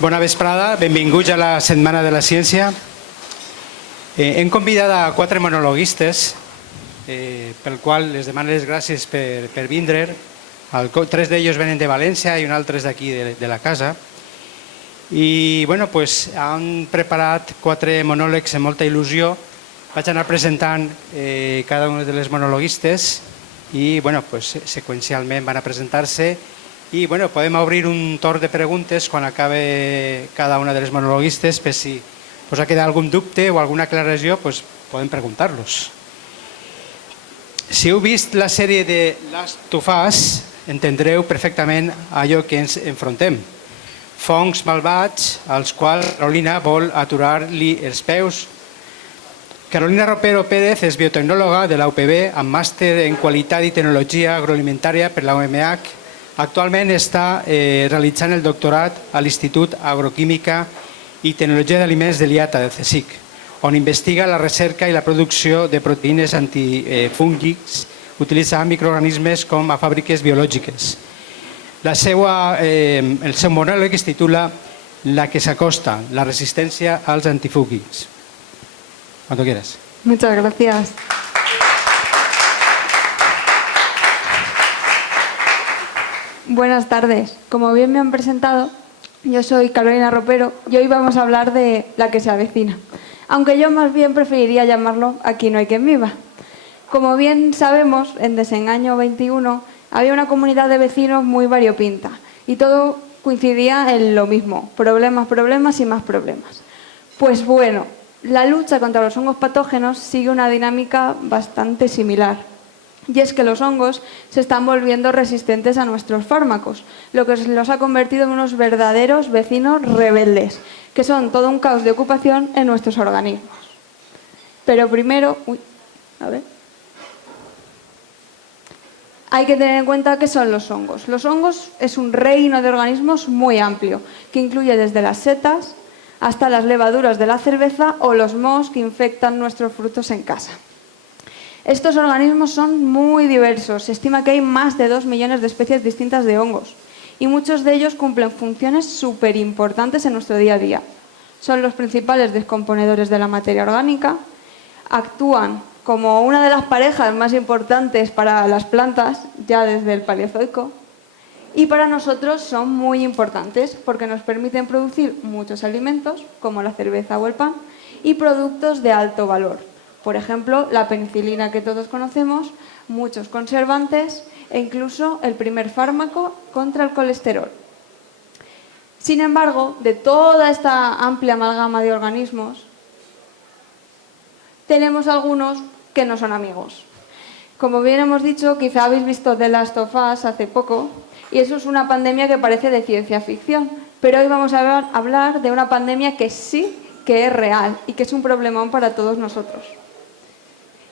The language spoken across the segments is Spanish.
Bona vesprada, benvinguts a la Setmana de la Ciència. Hem convidat a 4 monologuistes, pel qual les demano les gràcies per vindre. 3 d'ells venen de València i un altre és d'aquí, de la casa. I han preparat 4 monòlegs amb molta il·lusió. Vaig anar presentant cada un de les monologuistes i seqüencialment van a presentar-se. I podem obrir un torn de preguntes quan acabe cada una de les monologuistes, per si us ha quedat algun dubte o alguna aclaració, podem preguntar-los. Si heu vist la sèrie de Last of Us, entendreu perfectament allò que ens enfrontem. Fongs malvats als quals Carolina vol aturar-li els peus. Carolina Ropero Pérez és biotecnòloga de la UPB amb màster en qualitat i tecnologia agroalimentària per la UMH. Actualment està realitzant el doctorat a l'Institut Agroquímica i Tecnologia d'Aliments de l'IATA de CSIC, on investiga la recerca i la producció de proteïnes antifúngics utilitzant microorganismes com a fàbriques biològiques. El seu monòleg es titula La que s'acosta, la resistència als antifúngics. Cuando quieras. Muchas gracias. Buenas tardes. Como bien me han presentado, yo soy Carolina Ropero y hoy vamos a hablar de La que se avecina, aunque yo más bien preferiría llamarlo Aquí no hay quien viva. Como bien sabemos, en Desengaño 21 había una comunidad de vecinos muy variopinta y todo coincidía en lo mismo, problemas y más problemas. Pues bueno, la lucha contra los hongos patógenos sigue una dinámica bastante similar. Y es que los hongos se están volviendo resistentes a nuestros fármacos, lo que los ha convertido en unos verdaderos vecinos rebeldes, que son todo un caos de ocupación en nuestros organismos. Pero primero, hay que tener en cuenta qué son los hongos. Los hongos es un reino de organismos muy amplio, que incluye desde las setas hasta las levaduras de la cerveza o los mohos que infectan nuestros frutos en casa. Estos organismos son muy diversos. Se estima que hay más de 2 millones de especies distintas de hongos y muchos de ellos cumplen funciones súper importantes en nuestro día a día. Son los principales descomponedores de la materia orgánica, actúan como una de las parejas más importantes para las plantas ya desde el Paleozoico y para nosotros son muy importantes porque nos permiten producir muchos alimentos como la cerveza o el pan y productos de alto valor. Por ejemplo, la penicilina que todos conocemos, muchos conservantes e incluso el primer fármaco contra el colesterol. Sin embargo, de toda esta amplia amalgama de organismos, tenemos algunos que no son amigos. Como bien hemos dicho, quizá habéis visto The Last of Us hace poco, y eso es una pandemia que parece de ciencia ficción, pero hoy vamos a hablar de una pandemia que sí que es real y que es un problemón para todos nosotros.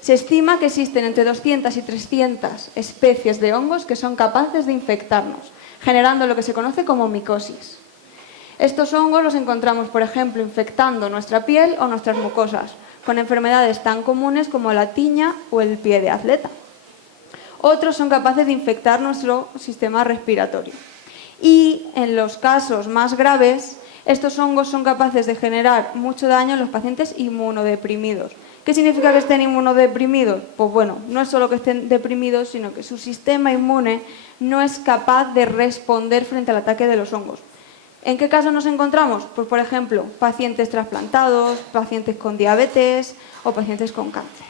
Se estima que existen entre 200 y 300 especies de hongos que son capaces de infectarnos, generando lo que se conoce como micosis. Estos hongos los encontramos, por ejemplo, infectando nuestra piel o nuestras mucosas, con enfermedades tan comunes como la tiña o el pie de atleta. Otros son capaces de infectar nuestro sistema respiratorio. Y en los casos más graves, estos hongos son capaces de generar mucho daño en los pacientes inmunodeprimidos. ¿Qué significa que estén inmunodeprimidos? Pues bueno, no es solo que estén deprimidos, sino que su sistema inmune no es capaz de responder frente al ataque de los hongos. ¿En qué caso nos encontramos? Pues por ejemplo, pacientes trasplantados, pacientes con diabetes o pacientes con cáncer.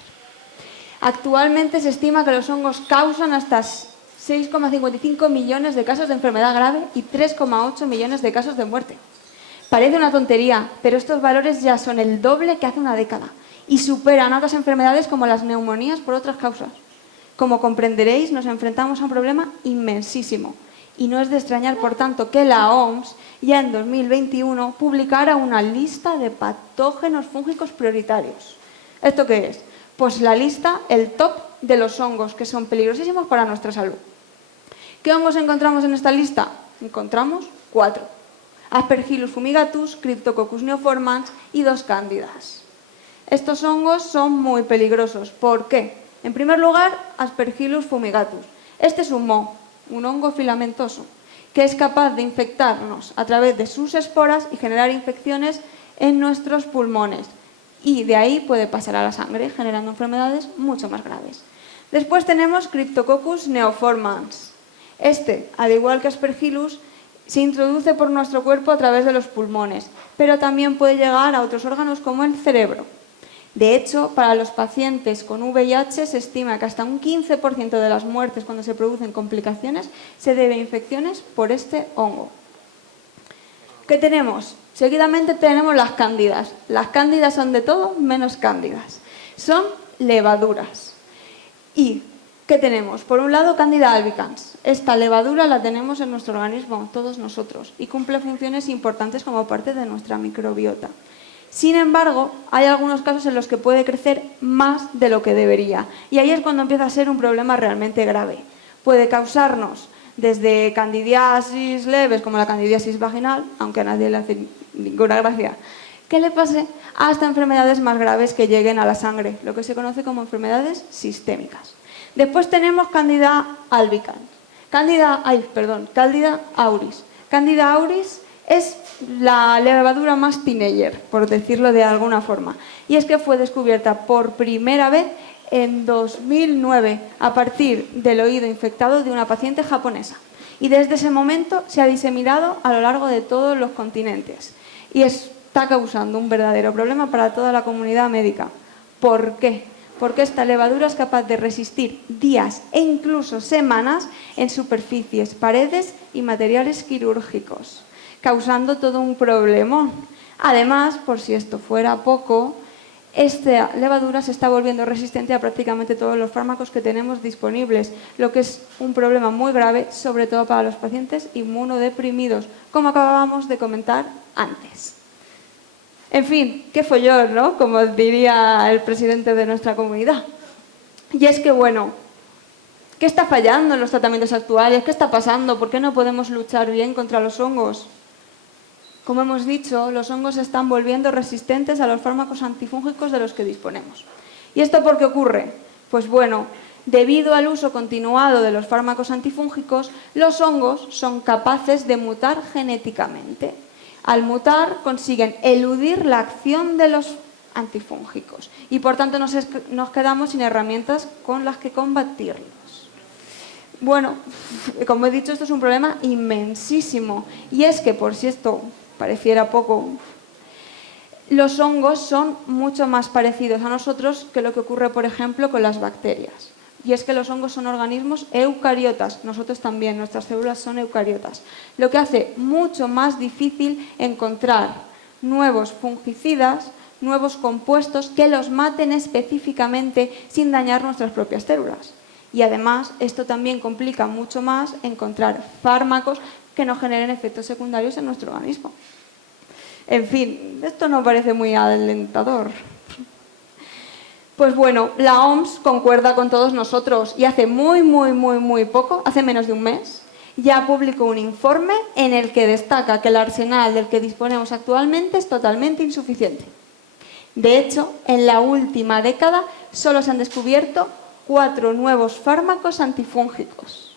Actualmente se estima que los hongos causan hasta 6,55 millones de casos de enfermedad grave y 3,8 millones de casos de muerte. Parece una tontería, pero estos valores ya son el doble que hace una década y superan otras enfermedades como las neumonías por otras causas. Como comprenderéis, nos enfrentamos a un problema inmensísimo y no es de extrañar, por tanto, que la OMS ya en 2021 publicara una lista de patógenos fúngicos prioritarios. ¿Esto qué es? Pues la lista, el top de los hongos que son peligrosísimos para nuestra salud. ¿Qué hongos encontramos en esta lista? Encontramos 4. Aspergillus fumigatus, Cryptococcus neoformans y 2 cándidas. Estos hongos son muy peligrosos. ¿Por qué? En primer lugar, Aspergillus fumigatus. Este es un moho, un hongo filamentoso, que es capaz de infectarnos a través de sus esporas y generar infecciones en nuestros pulmones. Y de ahí puede pasar a la sangre, generando enfermedades mucho más graves. Después tenemos Cryptococcus neoformans. Este, al igual que Aspergillus, se introduce por nuestro cuerpo a través de los pulmones, pero también puede llegar a otros órganos como el cerebro. De hecho, para los pacientes con VIH se estima que hasta un 15% de las muertes cuando se producen complicaciones se debe a infecciones por este hongo. ¿Qué tenemos? Seguidamente tenemos las cándidas. Las cándidas son de todo menos cándidas. Son levaduras. ¿Y qué tenemos? Por un lado, Candida albicans. Esta levadura la tenemos en nuestro organismo, todos nosotros, y cumple funciones importantes como parte de nuestra microbiota. Sin embargo, hay algunos casos en los que puede crecer más de lo que debería. Y ahí es cuando empieza a ser un problema realmente grave. Puede causarnos desde candidiasis leves, como la candidiasis vaginal, aunque a nadie le hace ninguna gracia que le pase, hasta enfermedades más graves que lleguen a la sangre, lo que se conoce como enfermedades sistémicas. Después tenemos Candida albicans. Candida auris. Candida auris es la levadura más teenager, por decirlo de alguna forma. Y es que fue descubierta por primera vez en 2009 a partir del oído infectado de una paciente japonesa. Y desde ese momento se ha diseminado a lo largo de todos los continentes. Y está causando un verdadero problema para toda la comunidad médica. ¿Por qué? Porque esta levadura es capaz de resistir días e incluso semanas en superficies, paredes y materiales quirúrgicos, causando todo un problemón. Además, por si esto fuera poco, esta levadura se está volviendo resistente a prácticamente todos los fármacos que tenemos disponibles, lo que es un problema muy grave, sobre todo para los pacientes inmunodeprimidos, como acabábamos de comentar antes. En fin, qué follón, ¿no? Como diría el presidente de nuestra comunidad. Y es que, bueno, ¿qué está fallando en los tratamientos actuales? ¿Qué está pasando? ¿Por qué no podemos luchar bien contra los hongos? Como hemos dicho, los hongos se están volviendo resistentes a los fármacos antifúngicos de los que disponemos. ¿Y esto por qué ocurre? Pues bueno, debido al uso continuado de los fármacos antifúngicos, los hongos son capaces de mutar genéticamente. Al mutar consiguen eludir la acción de los antifúngicos y por tanto nos quedamos sin herramientas con las que combatirlos. Bueno, como he dicho, esto es un problema inmensísimo y es que, por si esto pareciera poco, los hongos son mucho más parecidos a nosotros que lo que ocurre, por ejemplo, con las bacterias. Y es que los hongos son organismos eucariotas, nosotros también, nuestras células son eucariotas, lo que hace mucho más difícil encontrar nuevos fungicidas, nuevos compuestos que los maten específicamente sin dañar nuestras propias células. Y además, esto también complica mucho más encontrar fármacos que no generen efectos secundarios en nuestro organismo. En fin, esto no parece muy alentador. Pues bueno, la OMS concuerda con todos nosotros y hace muy poco, hace menos de un mes, ya publicó un informe en el que destaca que el arsenal del que disponemos actualmente es totalmente insuficiente. De hecho, en la última década solo se han descubierto 4 nuevos fármacos antifúngicos.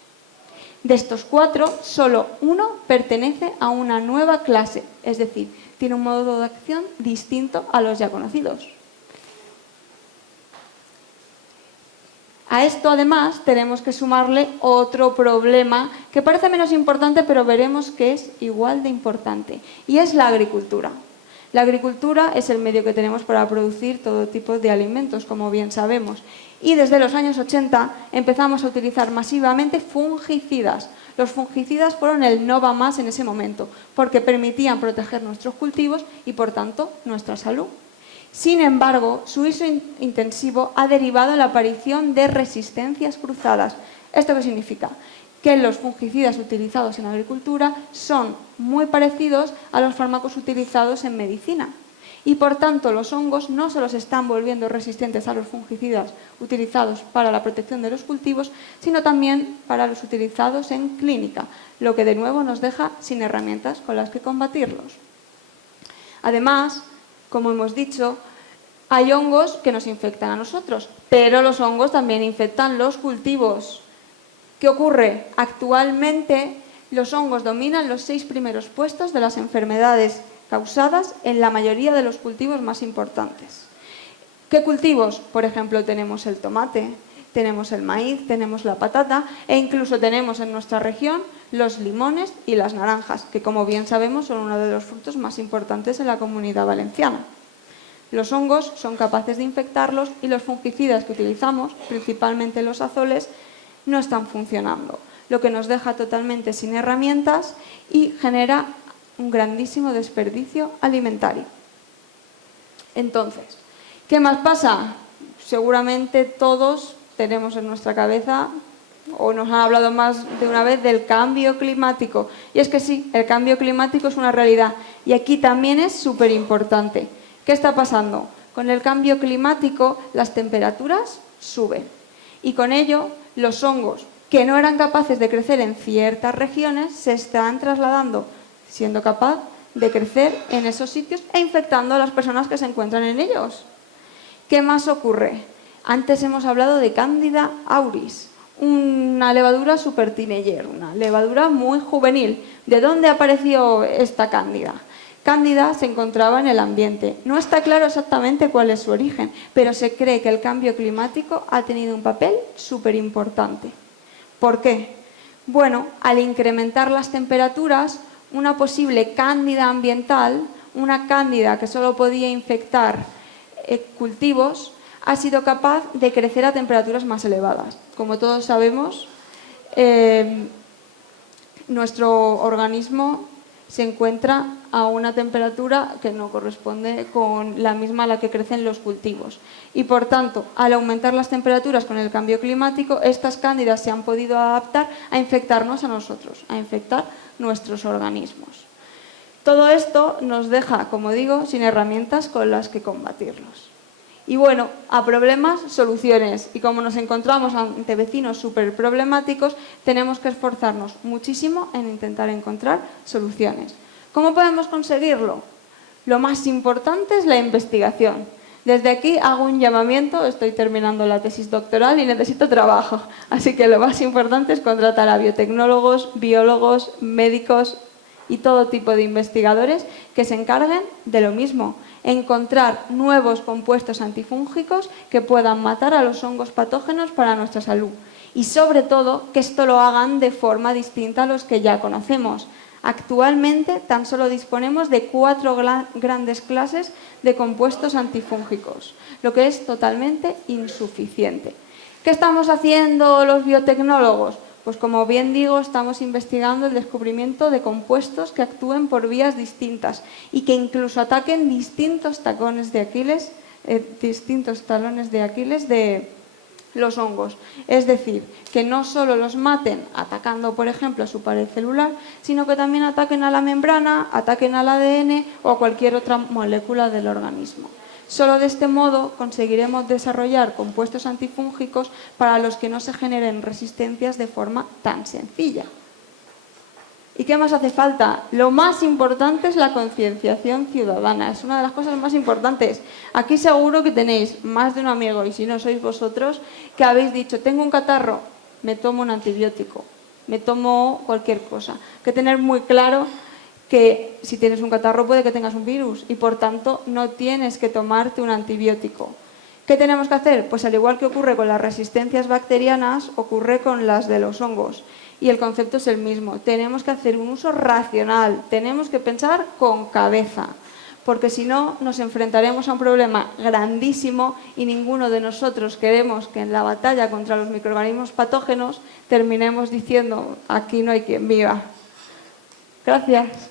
De estos 4, solo uno pertenece a una nueva clase, es decir, tiene un modo de acción distinto a los ya conocidos. A esto, además, tenemos que sumarle otro problema que parece menos importante, pero veremos que es igual de importante, y es la agricultura. La agricultura es el medio que tenemos para producir todo tipo de alimentos, como bien sabemos, y desde los años 80 empezamos a utilizar masivamente fungicidas. Los fungicidas fueron el no va más en ese momento, porque permitían proteger nuestros cultivos y, por tanto, nuestra salud. Sin embargo, su uso intensivo ha derivado en la aparición de resistencias cruzadas. ¿Esto qué significa? Que los fungicidas utilizados en agricultura son muy parecidos a los fármacos utilizados en medicina. Y por tanto, los hongos no solo se están volviendo resistentes a los fungicidas utilizados para la protección de los cultivos, sino también para los utilizados en clínica, lo que de nuevo nos deja sin herramientas con las que combatirlos. Además, como hemos dicho, hay hongos que nos infectan a nosotros, pero los hongos también infectan los cultivos. ¿Qué ocurre? Actualmente Los hongos dominan los 6 primeros puestos de las enfermedades causadas en la mayoría de los cultivos más importantes. ¿Qué cultivos? Por ejemplo, tenemos el tomate, tenemos el maíz, tenemos la patata e incluso tenemos en nuestra región los limones y las naranjas, que como bien sabemos son uno de los frutos más importantes en la Comunidad Valenciana. Los hongos son capaces de infectarlos y los fungicidas que utilizamos, principalmente los azoles, no están funcionando, lo que nos deja totalmente sin herramientas y genera un grandísimo desperdicio alimentario. Entonces, ¿qué más pasa? Seguramente todos tenemos en nuestra cabeza, o nos han hablado más de una vez, del cambio climático. Y es que sí, el cambio climático es una realidad y aquí también es súper importante. ¿Qué está pasando? Con el cambio climático las temperaturas suben y con ello los hongos que no eran capaces de crecer en ciertas regiones se están trasladando, siendo capaz de crecer en esos sitios e infectando a las personas que se encuentran en ellos. ¿Qué más ocurre? Antes hemos hablado de Candida auris, una levadura super teenager, una levadura muy juvenil. ¿De dónde apareció esta cándida? Cándida se encontraba en el ambiente. No está claro exactamente cuál es su origen, pero se cree que el cambio climático ha tenido un papel súper importante. ¿Por qué? Bueno, al incrementar las temperaturas, una posible cándida ambiental, una cándida que solo podía infectar cultivos, ha sido capaz de crecer a temperaturas más elevadas. Como todos sabemos, nuestro organismo se encuentra a una temperatura que no corresponde con la misma a la que crecen los cultivos. Y por tanto, al aumentar las temperaturas con el cambio climático, estas cándidas se han podido adaptar a infectarnos a nosotros, a infectar nuestros organismos. Todo esto nos deja, como digo, sin herramientas con las que combatirlos. Y bueno, a problemas, soluciones. Y como nos encontramos ante vecinos súper problemáticos, tenemos que esforzarnos muchísimo en intentar encontrar soluciones. ¿Cómo podemos conseguirlo? Lo más importante es la investigación. Desde aquí hago un llamamiento, estoy terminando la tesis doctoral y necesito trabajo. Así que lo más importante es contratar a biotecnólogos, biólogos, médicos y todo tipo de investigadores que se encarguen de lo mismo, encontrar nuevos compuestos antifúngicos que puedan matar a los hongos patógenos para nuestra salud. Y sobre todo, que esto lo hagan de forma distinta a los que ya conocemos. Actualmente tan solo disponemos de 4 grandes clases de compuestos antifúngicos, lo que es totalmente insuficiente. ¿Qué estamos haciendo los biotecnólogos? Pues como bien digo, estamos investigando el descubrimiento de compuestos que actúen por vías distintas y que incluso ataquen distintos talones de Aquiles de los hongos. Es decir, que no solo los maten atacando, por ejemplo, a su pared celular, sino que también ataquen a la membrana, ataquen al ADN o a cualquier otra molécula del organismo. Solo de este modo conseguiremos desarrollar compuestos antifúngicos para los que no se generen resistencias de forma tan sencilla. ¿Y qué más hace falta? Lo más importante es la concienciación ciudadana. Es una de las cosas más importantes. Aquí seguro que tenéis más de un amigo, y si no sois vosotros, que habéis dicho, tengo un catarro, me tomo un antibiótico, me tomo cualquier cosa. Hay que tener muy claro que si tienes un catarro puede que tengas un virus y por tanto no tienes que tomarte un antibiótico. ¿Qué tenemos que hacer? Pues al igual que ocurre con las resistencias bacterianas, ocurre con las de los hongos. Y el concepto es el mismo. Tenemos que hacer un uso racional, tenemos que pensar con cabeza, porque si no nos enfrentaremos a un problema grandísimo y ninguno de nosotros queremos que en la batalla contra los microorganismos patógenos terminemos diciendo aquí no hay quien viva. Gracias.